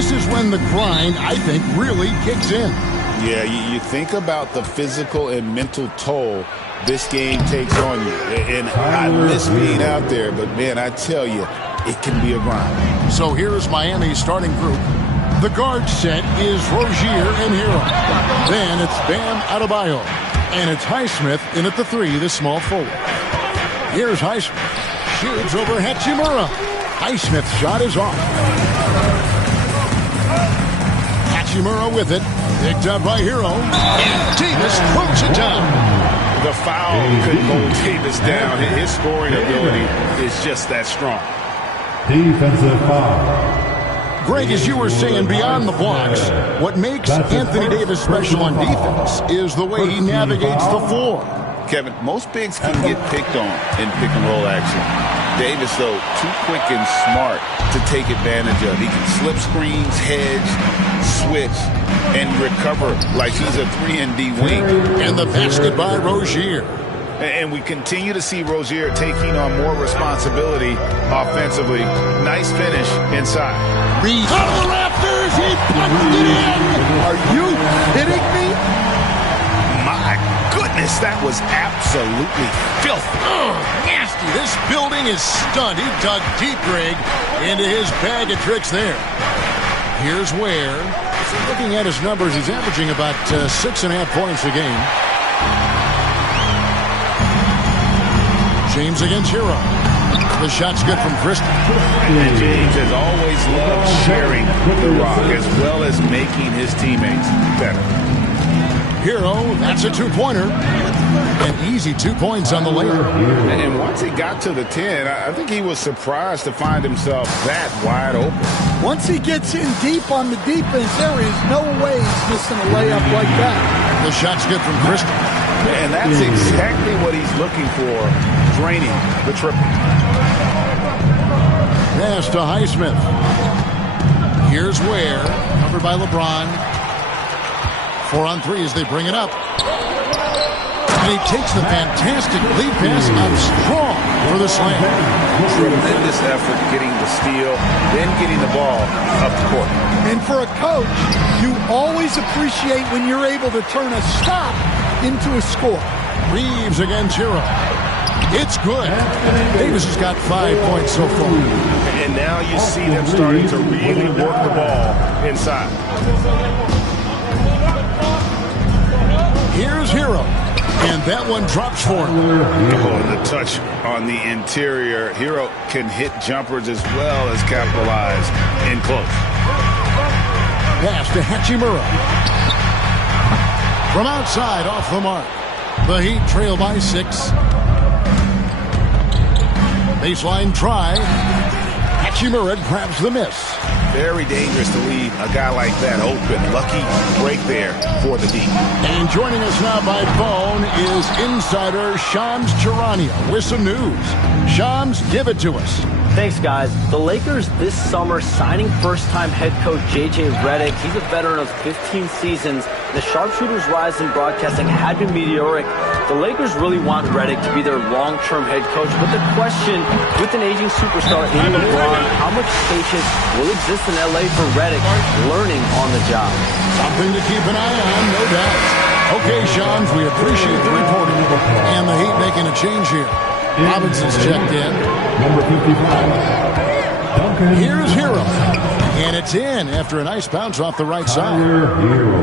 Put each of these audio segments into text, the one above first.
this is when the grind, I think, really kicks in. Yeah, you think about the physical and mental toll this game takes on you. And I miss being out there, but, man, I tell you, it can be a grind. So here's Miami's starting group. The guard set is Rozier and Hero. Then it's Bam Adebayo. And it's Highsmith in at the 3, the small forward. Here's Highsmith. Shoots over Hachimura. Highsmith's shot is off. Hachimura with it. Picked up by Hero. And Davis throws it down. The foul couldn't hold Davis down. His scoring ability is just that strong. Defensive foul. Greg, as you were saying, beyond the blocks, what makes Anthony Davis special on defense is the way he navigates the floor. Kevin, most bigs can get picked on in pick-and-roll action. Davis, though, too quick and smart to take advantage of. He can slip screens, hedge, switch, and recover like he's a 3-and-D wing. And the basket by Rozier. And we continue to see Rozier taking on more responsibility offensively. Nice finish inside. Reed on the rafters. He punched it in. Are you kidding me? My goodness, that was absolutely filthy. Nasty. This building is stunned. He dug deep, Greg, into his bag of tricks there. Here's where, looking at his numbers, he's averaging about 6.5 points a game. James against Hero. The shot's good from Christie. And James has always loved sharing the rock as well as making his teammates better. Hero, that's a two-pointer. An easy 2 points on the layup. And once he got to the 10, I think he was surprised to find himself that wide open. Once he gets in deep on the defense, there is no way he's missing a layup like that. The shot's good from Christie. And that's exactly what he's looking for, draining the triple. Pass to Highsmith. Here's Ware, covered by LeBron. 4 on 3 as they bring it up. And he takes the fantastic lead pass out strong for the slam. Tremendous effort getting the steal, then getting the ball up the court. And for a coach, you always appreciate when you're able to turn a stop into a score. Reeves against Hero. It's good. Davis has got 5 points so far. And now you see them starting to really work the ball inside. Here's Hero. And that one drops for him. Oh, the touch on the interior. Hero can hit jumpers as well as capitalize in close. Pass to Hachimura. From outside, off the mark. The Heat trail by 6. Baseline try. Hachimura grabs the miss. Very dangerous to leave a guy like that open. Lucky break there for the D. And joining us now by phone is insider Shams Charania with some news. Shams, give it to us. Thanks, guys. The Lakers this summer signing first-time head coach J.J. Redick. He's a veteran of 15 seasons. The sharpshooter's rise in broadcasting had been meteoric. The Lakers really want Redick to be their long-term head coach, but the question, with an aging superstar in LeBron, how much patience will exist in L.A. for Redick learning on the job? Something to keep an eye on, no doubt. Okay, Shams, we appreciate the reporting. And the Heat making a change here. Robinson's checked in. Number 55. Here's Hero. And it's in after a nice bounce off the right side.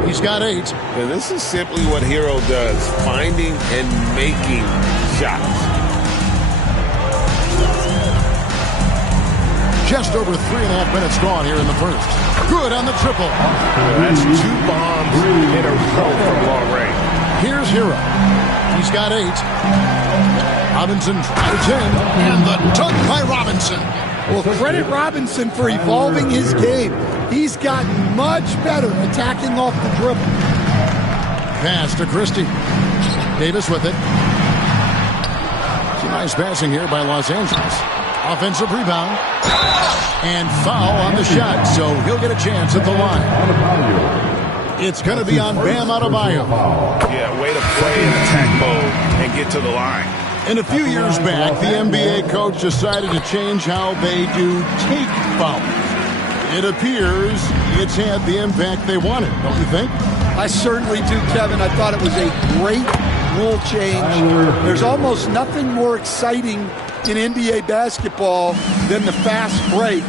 He's got 8. And this is simply what Hero does, finding and making shots. Just over 3.5 minutes gone here in the first. Good on the triple. That's 2 bombs in a row from long range. Here's Hero. He's got 8. Robinson drives in. And the dunk by Robinson. Well, credit Robinson for evolving his game. He's gotten much better attacking off the dribble. Pass to Christie. Davis with it. Some nice passing here by Los Angeles. Offensive rebound. And foul on the shot, so he'll get a chance at the line. It's going to be on Bam Adebayo. Yeah, way to play in attack mode and get to the line. And a few years back, the NBA coach decided to change how they do take fouls. It appears it's had the impact they wanted, don't you think? I certainly do, Kevin. I thought it was a great rule change. There's almost nothing more exciting in NBA basketball than the fast break.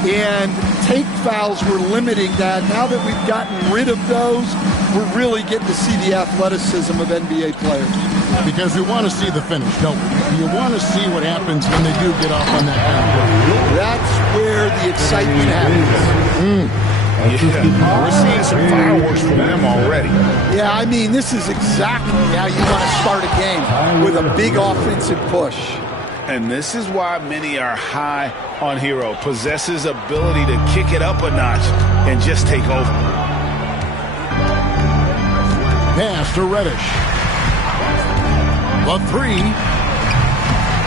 And take fouls were limiting that. Now that we've gotten rid of those, we're really getting to see the athleticism of NBA players. Because we want to see the finish, don't we? You want to see what happens when they do get off on that kind of play. That's where the excitement happens. Yeah, we're seeing some fireworks from them already. Yeah, I mean, this is exactly how you want to start a game, with a big offensive push. And this is why many are high on Hero. Possesses ability to kick it up a notch and just take over. Pass to Reddish. The three.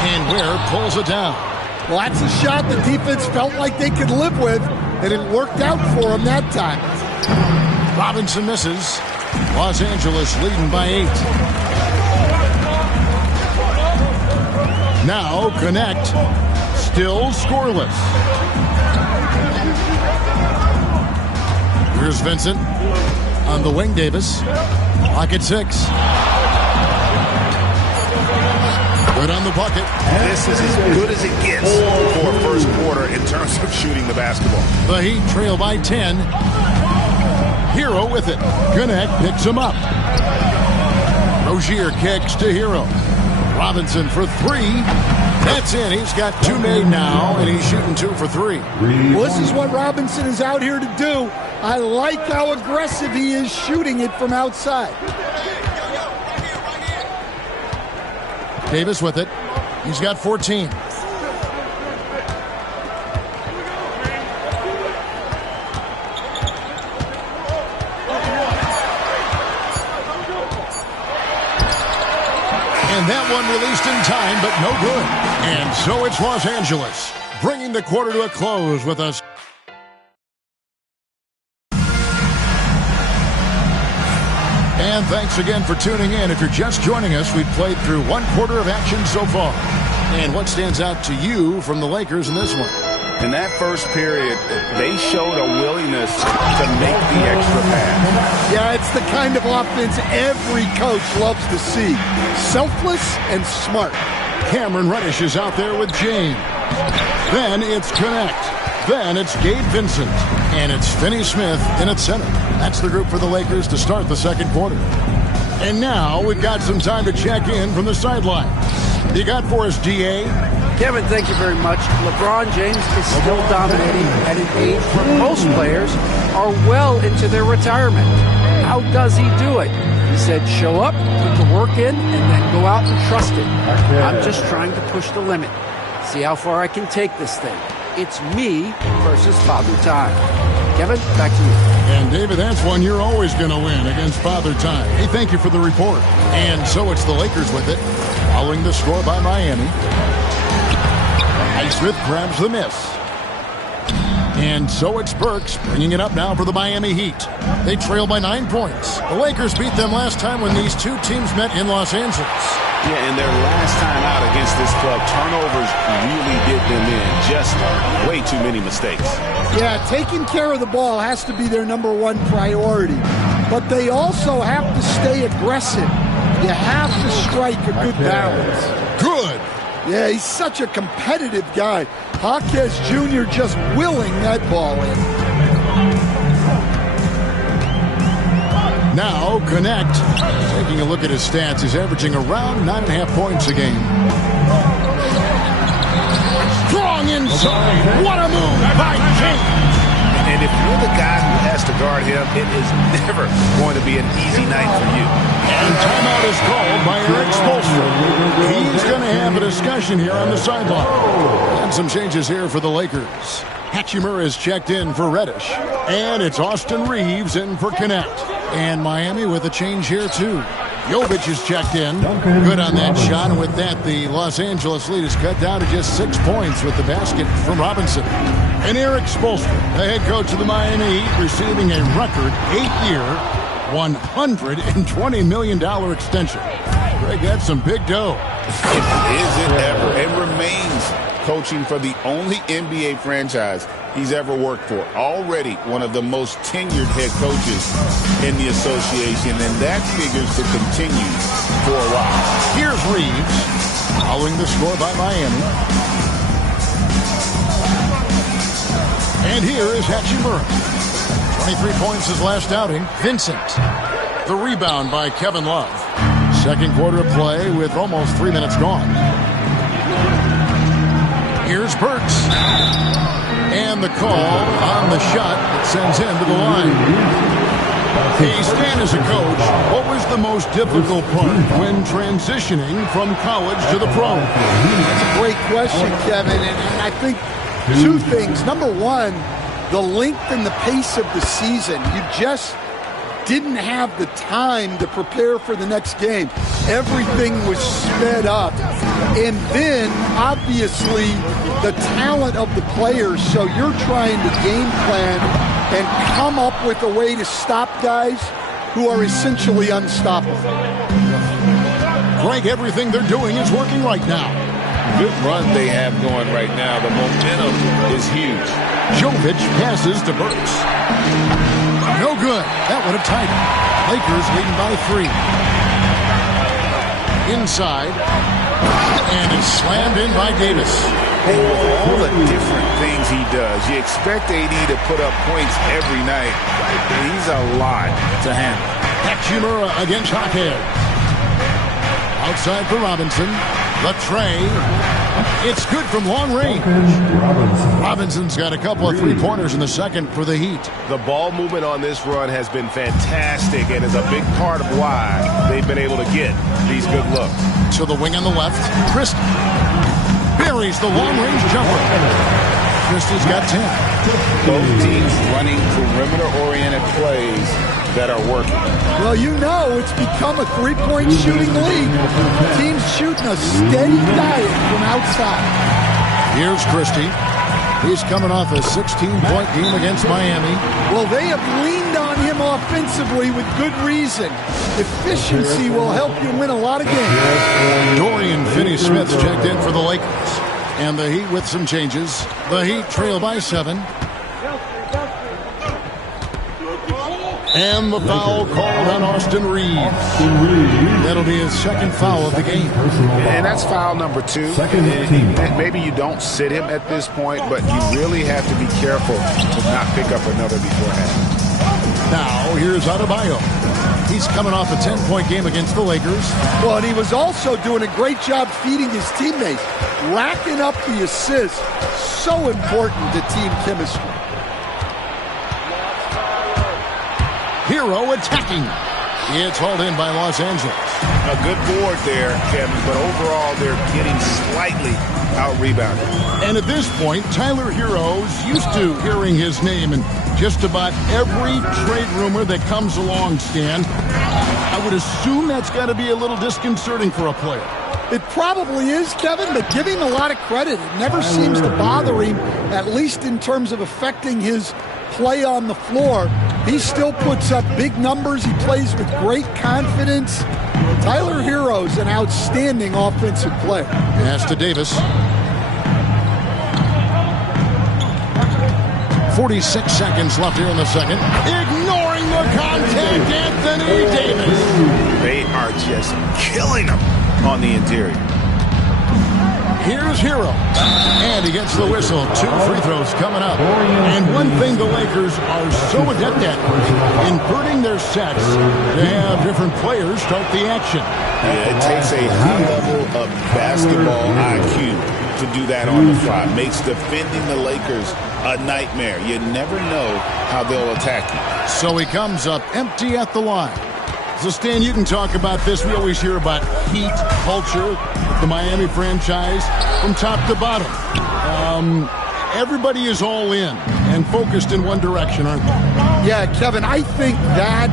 And Ware pulls it down. Well, that's a shot the defense felt like they could live with, and it worked out for them that time. Robinson misses. Los Angeles leading by 8. Now connect. Still scoreless. Here's Vincent on the wing. Davis. Clock at 6. Good on the bucket. This is as good as it gets for a first quarter in terms of shooting the basketball. The Heat trail by 10. Hero with it. Connect picks him up. Rozier kicks to Hero. Robinson for 3. That's in. He's got 2 made now, and he's shooting 2 for 3. Well, this is what Robinson is out here to do. I like how aggressive he is shooting it from outside. Davis with it. He's got 14. And that one released in time, but no good. And so it's Los Angeles, bringing the quarter to a close with us. And thanks again for tuning in. If you're just joining us, we've played through 1 quarter of action so far. And what stands out to you from the Lakers in this one? In that first period, they showed a willingness to make the extra pass. Yeah, it's the kind of offense every coach loves to see. Selfless and smart. Cameron Reddish is out there with James. Then it's Connect. Then it's Gabe Vincent. And it's Finney Smith in at center. That's the group for the Lakers to start the second quarter. And now we've got some time to check in from the sideline. You got for us, DA? Kevin, thank you very much. LeBron James is still dominating at an age where most players are well into their retirement. How does he do it? He said, show up, put the work in, and then go out and trust it. I'm just trying to push the limit. See how far I can take this thing. It's me versus Father Time. Kevin, back to you. And David, that's one you're always going to win against Father Time. Hey, thank you for the report. And so it's the Lakers with it, following the score by Miami. Highsmith grabs the miss. And so it's Burks bringing it up now for the Miami Heat. They trail by 9 points. The Lakers beat them last time when these two teams met in Los Angeles. Yeah, and their last time out against this club, turnovers really did them in. Just way too many mistakes. Yeah, taking care of the ball has to be their number 1 priority. But they also have to stay aggressive. You have to strike a good balance. Good. Yeah, he's such a competitive guy. Jaquez Jr. just willing that ball in. Now, Connect. Taking a look at his stats, he's averaging around 9.5 points a game. Strong inside. What a move by James. And if you're the guy who has to guard him, it is never going to be an easy night for you. And timeout is called by Eric Spoelstra. He's going to have a discussion here on the sideline. And some changes here for the Lakers. Hachimura is checked in for Reddish. And it's Austin Reeves in for Connect. And Miami with a change here, too. Jovic is checked in. Good on that shot. And with that, the Los Angeles lead is cut down to just 6 points with the basket from Robinson. And Eric Spoelstra, the head coach of the Miami Heat, receiving a record 8-year, $120 million extension. Greg, that's some big dough. Is it ever? It remains coaching for the only NBA franchise he's ever worked for. Already one of the most tenured head coaches in the association, and that figures to continue for a while. Here's Reeves, following the score by Miami. And here is Hachimura. 23 points his last outing. Vincent. The rebound by Kevin Love. Second quarter of play with almost 3 minutes gone. Here's Burks. And the call on the shot that sends him to the line. Hey, Stan, as a coach, what was the most difficult part when transitioning from college to the pros? That's a great question, Kevin. And I think two things. Number one, the length and the pace of the season. You just didn't have the time to prepare for the next game. Everything was sped up. And then, obviously, the talent of the players. So you're trying to game plan and come up with a way to stop guys who are essentially unstoppable. Greg, everything they're doing is working right now. Good run they have going right now. The momentum is huge. Jovic passes to Burks. No good. That would have tied it. Lakers leading by 3. Inside. And it's slammed in by Davis. Hey, with all the different things he does, you expect AD to put up points every night. He's a lot to handle. Hachimura against Hockhead. Outside for Robinson. The tray. It's good from long range. Robinson's got a couple of three-pointers in the second for the Heat. The ball movement on this run has been fantastic and is a big part of why they've been able to get these good looks. To the wing on the left, Christie. Buries the long-range jumper. Christie's got 10. Both teams running perimeter-oriented plays that are working. Well, you know it's become a three-point shooting league. Teams shooting a steady diet from outside. Here's Christie. He's coming off a 16-point game against Miami. Well, they have leaned on him offensively with good reason. Efficiency will help you win a lot of games. Dorian Finney-Smith's checked in for the Lakers. And the Heat with some changes. The Heat trail by 7. And the foul called on Austin Reeves. That'll be his second foul of the game. And that's foul number 2. Maybe you don't sit him at this point, but you really have to be careful to not pick up another beforehand. Now, here's Adebayo. He's coming off a 10-point game against the Lakers. Well, and he was also doing a great job feeding his teammates, racking up the assists. So important to team chemistry. Hero attacking. It's hauled in by Los Angeles. A good board there, Kevin, but overall they're getting slightly out-rebounded. And at this point, Tyler Hero's used to hearing his name in just about every trade rumor that comes along, Stan. I would assume that's got to be a little disconcerting for a player. It probably is, Kevin, but give him a lot of credit. It never seems to bother him, at least in terms of affecting his play on the floor. He still puts up big numbers. He plays with great confidence. Tyler Hero's an outstanding offensive player. Pass to Davis. 46 seconds left here in the second. Ignoring the contact, Anthony Davis. They are just killing him on the interior. Here's Hero. And he gets the whistle. 2 free throws coming up. And one thing the Lakers are so adept at, inverting their sets to have different players start the action. Yeah, it takes a high level of basketball IQ to do that on the fly. Makes defending the Lakers a nightmare. You never know how they'll attack you. So he comes up empty at the line. So, Stan, you can talk about this. We always hear about Heat culture, the Miami franchise, from top to bottom. Everybody is all in and focused in one direction, aren't they? Yeah, Kevin, I think that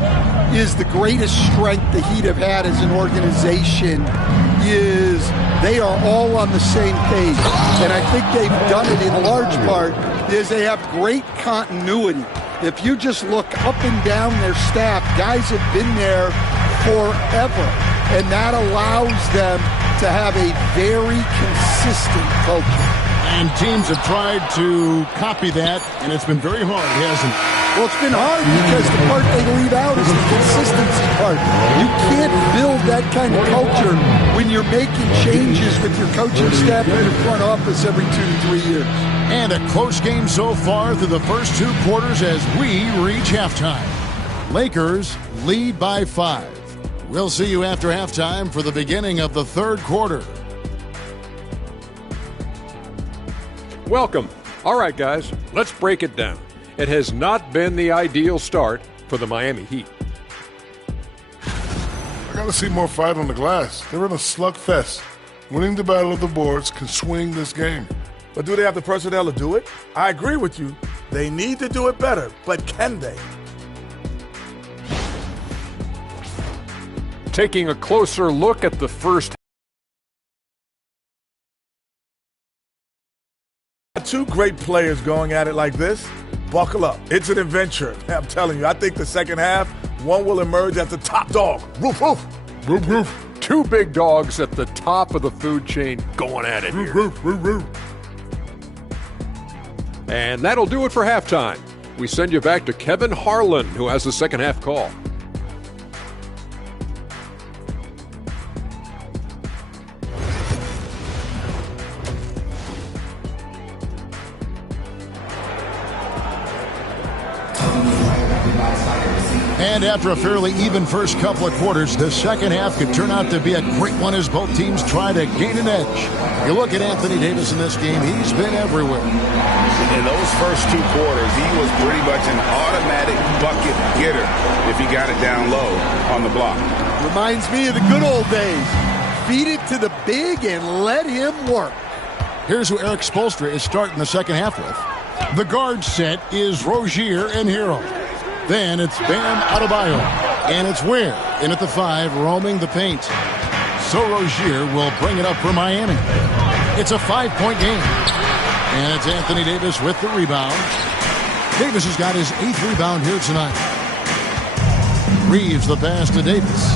is the greatest strength the Heat have had as an organization is they are all on the same page. And I think they've done it in large part is they have great continuity. If you just look up and down their staff, guys have been there forever. And that allows them to have a very consistent culture. And teams have tried to copy that, and it's been very hard, hasn't it? Well, it's been hard because the part they leave out is the consistency part. You can't build that kind of culture when you're making changes with your coaching staff and your front office every 2 to 3 years. And a close game so far through the first 2 quarters as we reach halftime. Lakers lead by 5. We'll see you after halftime for the beginning of the third quarter. Welcome. All right, guys, let's break it down. It has not been the ideal start for the Miami Heat. I got to see more fight on the glass. They're in a slugfest. Winning the battle of the boards can swing this game. But do they have the personnel to do it? I agree with you. They need to do it better, but can they? Taking a closer look at the first. Two great players going at it like this. Buckle up. It's an adventure. I'm telling you, I think the second half, one will emerge as the top dog. Roof, roof. Roof, roof. 2 big dogs at the top of the food chain going at it here. Roof, roof, roof. And that'll do it for halftime. We send you back to Kevin Harlan, who has the second half call. And after a fairly even first couple of quarters, the second half could turn out to be a great one as both teams try to gain an edge. You look at Anthony Davis in this game, he's been everywhere. In those first 2 quarters, he was pretty much an automatic bucket getter if he got it down low on the block. Reminds me of the good old days. Feed it to the big and let him work. Here's who Eric Spoelstra is starting the second half with. The guard set is Rozier and Hero. Then it's Bam Adebayo, and it's Ware in at the 5, roaming the paint. So Rozier will bring it up for Miami. It's a 5-point game, and it's Anthony Davis with the rebound. Davis has got his 8th rebound here tonight. Reeves the pass to Davis.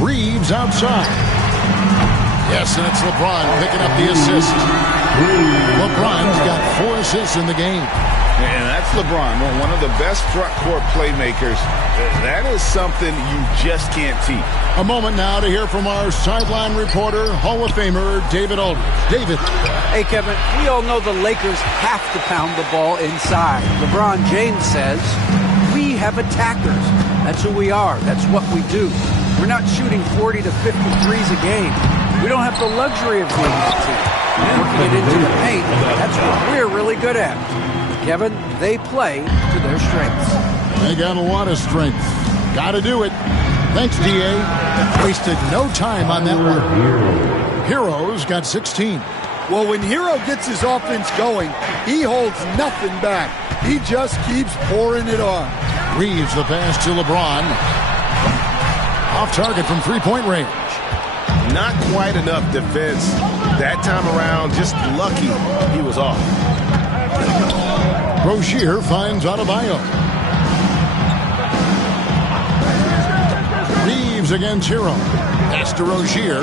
Reeves outside. Yes, and it's LeBron picking up the assist. LeBron's got 4 assists in the game. And that's LeBron, one of the best front court playmakers. That is something you just can't teach. A moment now to hear from our sideline reporter, Hall of Famer David Aldridge. David. Hey, Kevin, we all know the Lakers have to pound the ball inside. LeBron James says, we have attackers. That's who we are. That's what we do. We're not shooting 40 to 50 threes a game. We don't have the luxury of being that team. Working it into the paint, that's what we're really good at. Kevin, they play to their strengths. They got a lot of strength. Got to do it. Thanks, D.A. Wasted no time on that one. Hero's got 16. Well, when Hero gets his offense going, he holds nothing back. He just keeps pouring it on. Reeves the pass to LeBron. Off target from 3-point range. Not quite enough defense that time around. Just lucky he was off. Rozier finds Adebayo. Reeves against Hero. Pass to Rozier.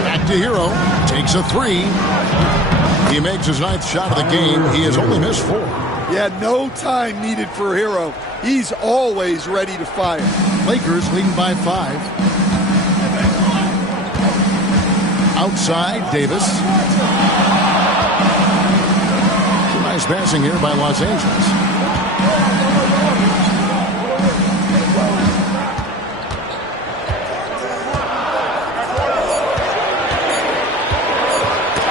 Back to Hero. Takes a 3. He makes his 9th shot of the game. He has only missed 4. Yeah, no time needed for Hero. He's always ready to fire. Lakers leading by 5. Outside, Davis. Nice passing here by Los Angeles.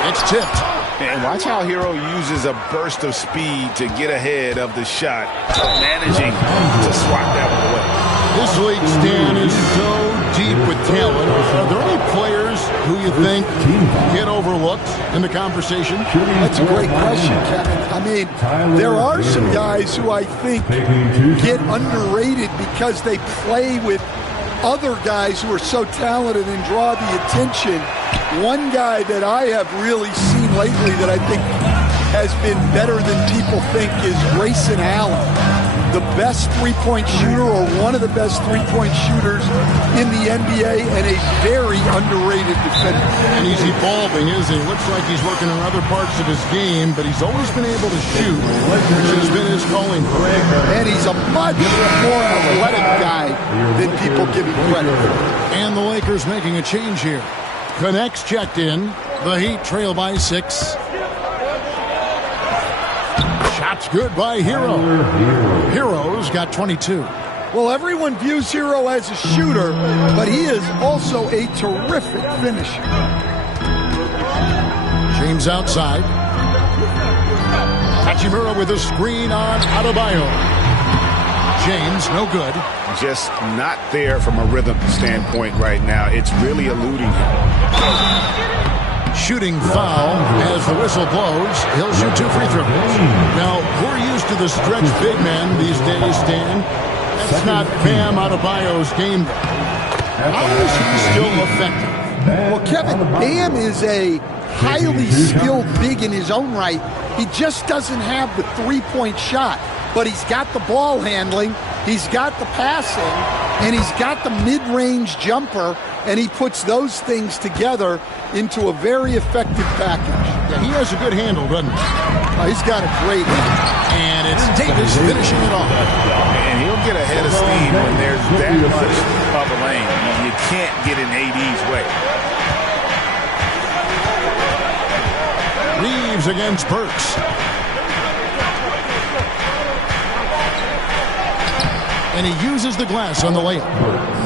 It's tipped. And watch how Hero uses a burst of speed to get ahead of the shot, managing to swat that one away. This league, Stan, is so deep with talent. Are there any players who you think get overlooked in the conversation? That's a great question, Kevin. I mean, there are some guys who I think get underrated because they play with other guys who are so talented and draw the attention. One guy that I have really seen lately that I think has been better than people think is Grayson Allen, the best three-point shooter or one of the best three-point shooters in the NBA and a very underrated defender. And he's evolving, isn't he? Looks like he's working on other parts of his game, but he's always been able to shoot, which has been his calling card. And he's a much more athletic guy than people give him credit for. And the Lakers making a change here. Connects checked in. The Heat trail by 6. Shots good by Hero. Hero's got 22. Well, everyone views Hero as a shooter, but he is also a terrific finisher. James outside. Hachimura with a screen on Adebayo. James, no good. Just not there from a rhythm standpoint right now. It's really eluding him. Shooting foul as the whistle blows. He'll shoot 2 free throws. Now, we're used to the stretch big men these days, Stan. That's not Bam Adebayo's game. How is he still effective? Well, Kevin, Bam is a highly skilled big in his own right. He just doesn't have the three-point shot. But he's got the ball handling, he's got the passing, and he's got the mid-range jumper, and he puts those things together into a very effective package. Yeah, he has a good handle, doesn't he? He's got a great handle. And it's Davis finishing it off. And he'll get ahead of steam when there's that much of a lane. You can't get in AD's way. Reeves against Burks. And he uses the glass on the layup.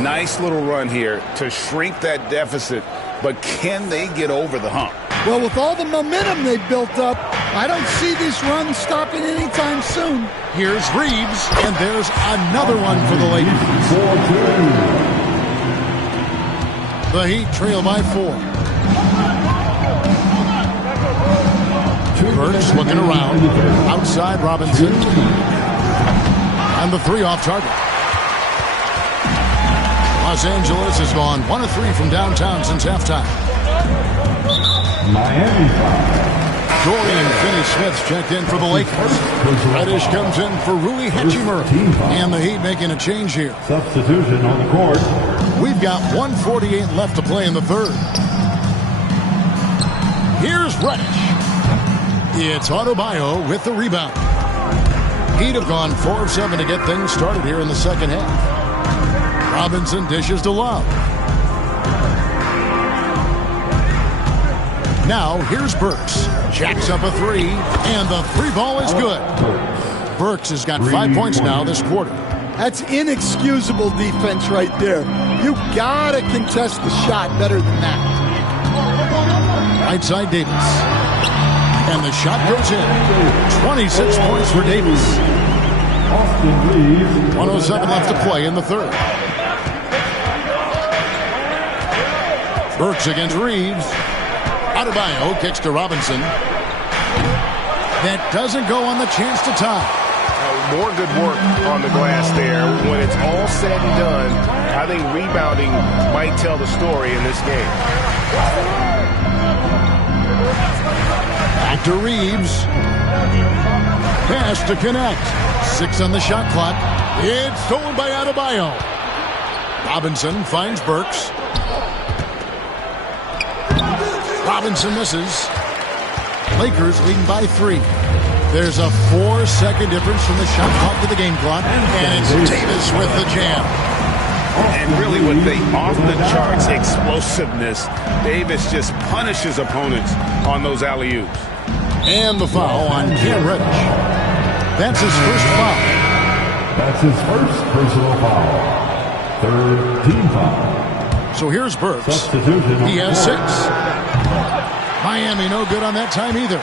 Nice little run here to shrink that deficit, but can they get over the hump? Well, with all the momentum they built up, I don't see this run stopping anytime soon. Here's Reeves, and there's another one for the Lakers. The Heat trail by 4. Burks looking around. Outside Robinson. And the 3 off target. Los Angeles has gone 1 of 3 from downtown since halftime. Miami foul. Dorian Finney-Smith's checked in for the Lakers. Reddish comes in for Rui Hachimura. And the Heat making a change here. Substitution on the court. We've got 1:48 left to play in the third. Here's Reddish. It's Adebayo with the rebound. Heat have gone 4 of 7 to get things started here in the second half. Robinson dishes to Love. Now here's Burks. Jacks up a 3, and the 3 ball is good. Burks has got 5 points now this quarter. That's inexcusable defense right there. You gotta contest the shot better than that. Right side Davis. And the shot goes in. 26 points for Davis. 107 left to play in the third. Burks against Reeves. Adebayo kicks to Robinson. That doesn't go on the chance to tie. More good work on the glass there. When it's all said and done, I think rebounding might tell the story in this game. Back to Reeves. Pass to connect. 6 on the shot clock. It's stolen by Adebayo. Robinson finds Burks. Robinson misses. Lakers leading by 3. There's a 4-second difference from the shot clock to the game clock. And it's Davis with the jam. And really with the off-the-charts explosiveness, Davis just punishes opponents on those alley-oops. And the foul on Cam Reddish. That's his first foul. That's his first personal foul. 3rd team foul. So here's Burks. Substitution. He has 6. Miami no good on that time either.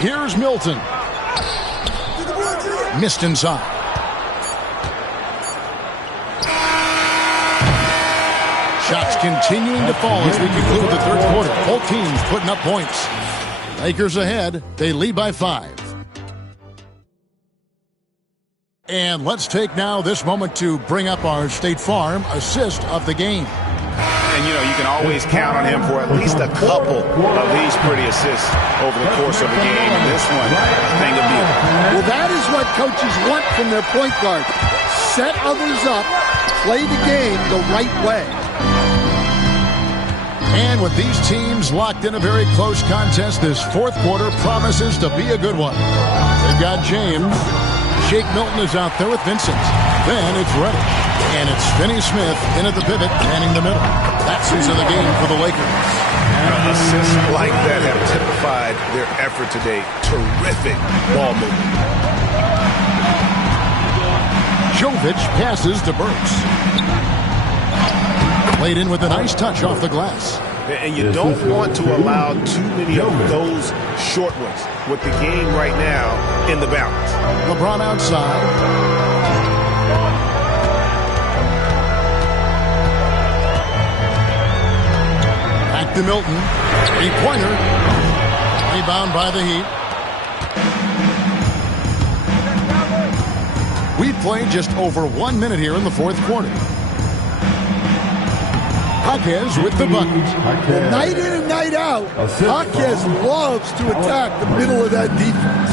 Here's Milton. Missed inside. Shots continuing to fall as we conclude the third quarter. Both teams putting up points. Lakers ahead. They lead by 5. And let's take now this moment to bring up our State Farm assist of the game. And, you know, you can always count on him for at least a couple of these pretty assists over the course of a game. And this one, a thing of beauty. Well, that is what coaches want from their point guard. Set others up, play the game the right way. And with these teams locked in a very close contest, this fourth quarter promises to be a good one. They've got James. Shake Milton is out there with Vincent. Then it's Reddish. And it's Finney-Smith in at the pivot, manning the middle. That's who's in the game for the Lakers. Assists like that have typified their effort today. Terrific ball movement. Jovic passes to Burks. Played in with a nice touch off the glass. And you don't want to allow too many of those short ones with the game right now in the balance. LeBron outside. Back to Milton. Three-pointer. Rebound by the Heat. We've played just over 1 minute here in the fourth quarter. Jaquez with the bucket. Well, night in and night out, Jaquez loves to attack the middle of that defense.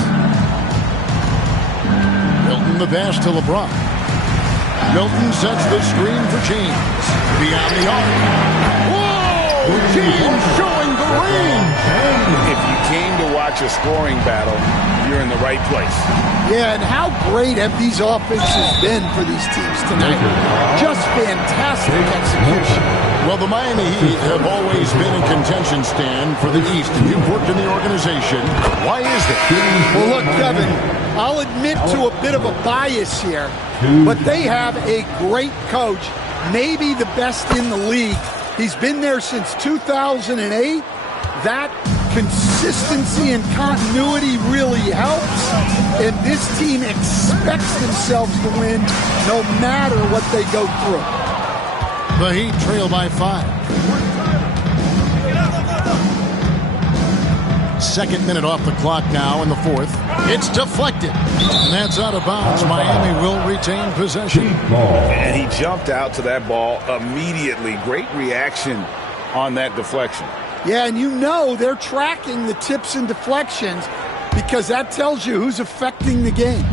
Milton the pass to LeBron. Milton sets the screen for James. Beyond the arc. Whoa! James showing the range. If you came to watch a scoring battle, you're in the right place. Yeah, and how great have these offenses been for these teams tonight? Just fantastic execution. Well, the Miami Heat have always been in contention, Stan, for the East. And you've worked in the organization. Why is that? Well, look, Kevin, I'll admit to a bit of a bias here, but they have a great coach, maybe the best in the league. He's been there since 2008. That consistency and continuity really helps, and this team expects themselves to win no matter what they go through. The Heat trail by 5. Second minute off the clock now in the fourth. It's deflected, and that's out of bounds. Miami will retain possession. And he jumped out to that ball immediately. Great reaction on that deflection. Yeah, and you know they're tracking the tips and deflections because that tells you who's affecting the game.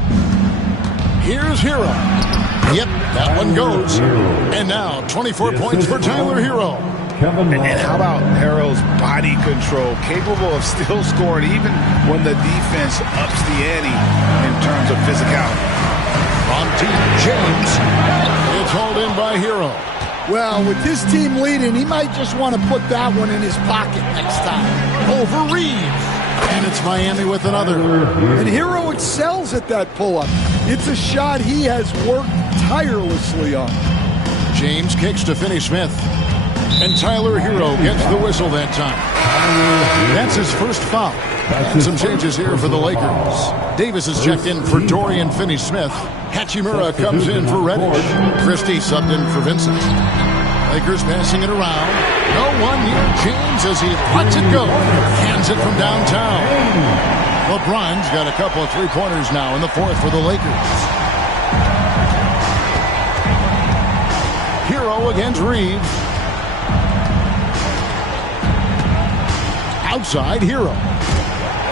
Here's Hero. Yep, that one goes. And now 24 points for Tyler Hero. And how about Hero's body control, capable of still scoring even when the defense ups the ante in terms of physicality. From Team James, it's hauled in by Hero. Well, with his team leading, he might just want to put that one in his pocket next time. Over Reeves. And it's Miami with another. And Hero excels at that pull-up. It's a shot he has worked tirelessly on. James kicks to Finney-Smith. And Tyler Hero gets the whistle that time. That's his first foul. And some changes here for the Lakers. Davis is checked in for Dorian Finney-Smith. Hachimura comes in for Reddish. Christie subbed in for Vincent. Lakers passing it around. No one near James as he lets it go. Hands it from downtown. LeBron's got a couple of three-pointers now in the fourth for the Lakers. Hero against Reeves. Outside Hero.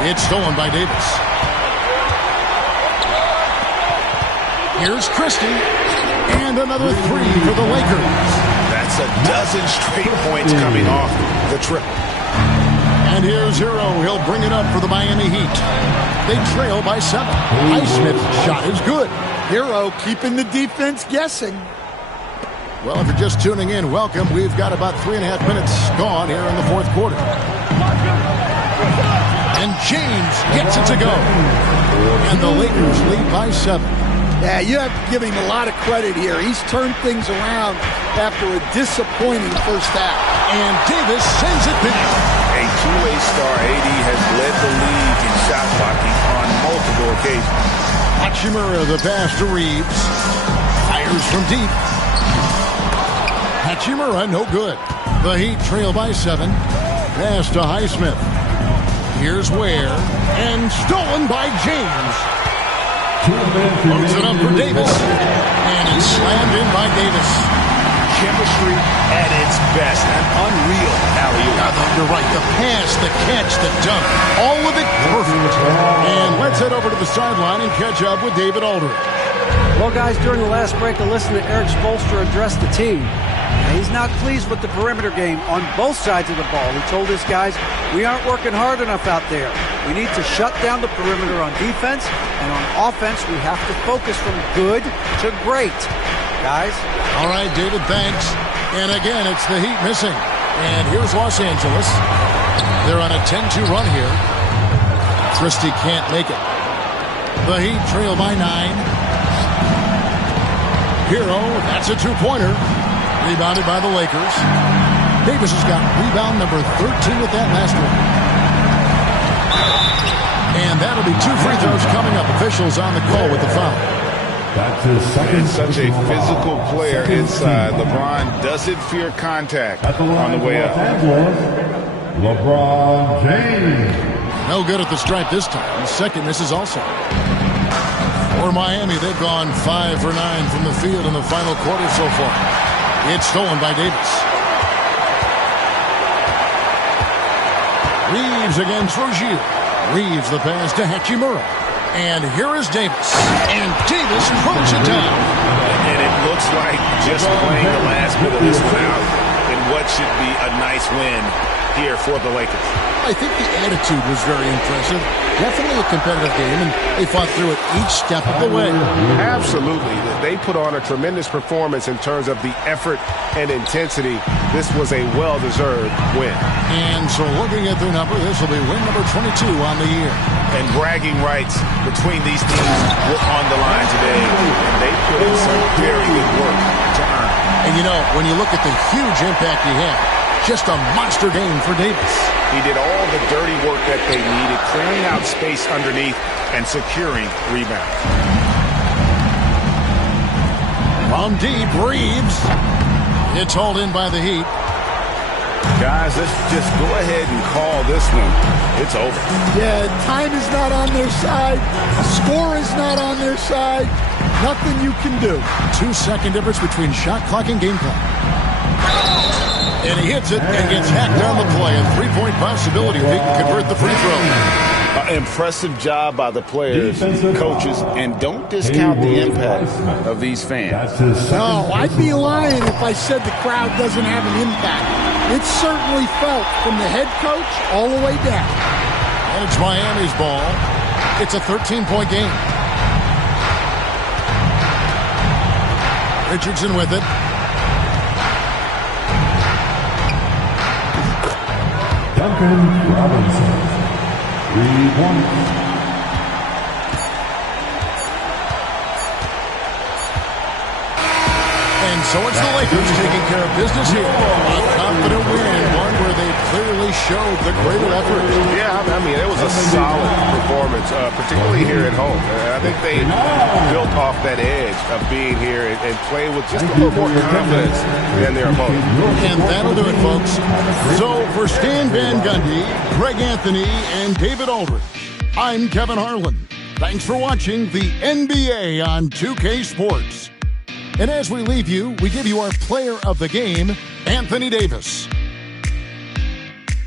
It's stolen by Davis. Here's Christie. And another three for the Lakers. That's a dozen straight points coming off the triple. And here's Hero. He'll bring it up for the Miami Heat. They trail by 7. Highsmith's shot is good. Hero keeping the defense guessing. Well, if you're just tuning in, welcome. We've got about 3.5 minutes gone here in the fourth quarter. And James gets it to go. And the Lakers lead by 7. Yeah, you have to give him a lot of credit here. He's turned things around after a disappointing first half. And Davis sends it back. A two-way star, AD has led the league in shot blocking on multiple occasions. Hachimura the pass to Reeves. Fires from deep. Hachimura no good. The Heat trail by 7. Pass to Highsmith. Here's Ware. And stolen by James. Throws it up for Davis. And it's slammed in by Davis. chemistry at its best. An unreal alley-oop. You're right. The pass, the catch, the dunk, all of it perfect. And let's head over to the sideline and catch up with David Aldridge. Well, guys, during the last break, I listened to Eric Spoelstra address the team. Now, he's not pleased with the perimeter game on both sides of the ball. He told his guys, we aren't working hard enough out there. We need to shut down the perimeter on defense, and on offense, we have to focus from good to great. Guys? All right, David, thanks. And again, it's the Heat missing. And here's Los Angeles. They're on a 10-2 run here. Christie can't make it. The Heat trail by 9. Hero, that's a two-pointer. Rebounded by the Lakers. Davis has got rebound number 13 with that last one. And that'll be 2 free throws coming up. Officials on the call with the foul. That's his second. Such a physical player inside. LeBron doesn't fear contact on the way up. LeBron James. No good at the stripe this time. The second misses also. For Miami, they've gone 5 for 9 from the field in the final quarter so far. It's stolen by Davis. Reeves against Rozier. Reeves the pass to Hachimura. And here is Davis. And Davis puts it down. And it looks like just playing the last bit of this one out in what should be a nice win here for the Lakers. I think the attitude was very impressive. Definitely a competitive game, and they fought through it each step of the way. Absolutely. They put on a tremendous performance in terms of the effort and intensity. This was a well-deserved win. And so looking at their number, this will be win number 22 on the year. And bragging rights between these teams were on the line today. And they put in some very good work to earn it. And you know, when you look at the huge impact he had, just a monster game for Davis. He did all the dirty work that they needed, clearing out space underneath and securing rebounds. From deep, Reeves. It's hauled in by the Heat. Guys, let's just go ahead and call this one. It's over. Yeah, time is not on their side. Score is not on their side. Nothing you can do. 2-second difference between shot clock and game clock. And he hits it and gets hacked down the play. A 3-point possibility if he can convert the free throw. Impressive job by the players, coaches, and don't discount the impact of these fans. No, I'd be lying if I said the crowd doesn't have an impact. It's certainly felt from the head coach all the way down. And it's Miami's ball. It's a 13-point game. Richardson with it. Duncan Robinson. 3 points. And so it's the Lakers taking care of business here. A confident win, one where they clearly showed the greater effort. Yeah, I mean, it was a solid performance, particularly here at home. I think they built off that edge of being here and played with just a little more confidence than their opponent. And that'll do it, folks. So for Stan Van Gundy, Greg Anthony, and David Aldridge, I'm Kevin Harlan. Thanks for watching the NBA on 2K Sports. And as we leave you, we give you our player of the game, Anthony Davis.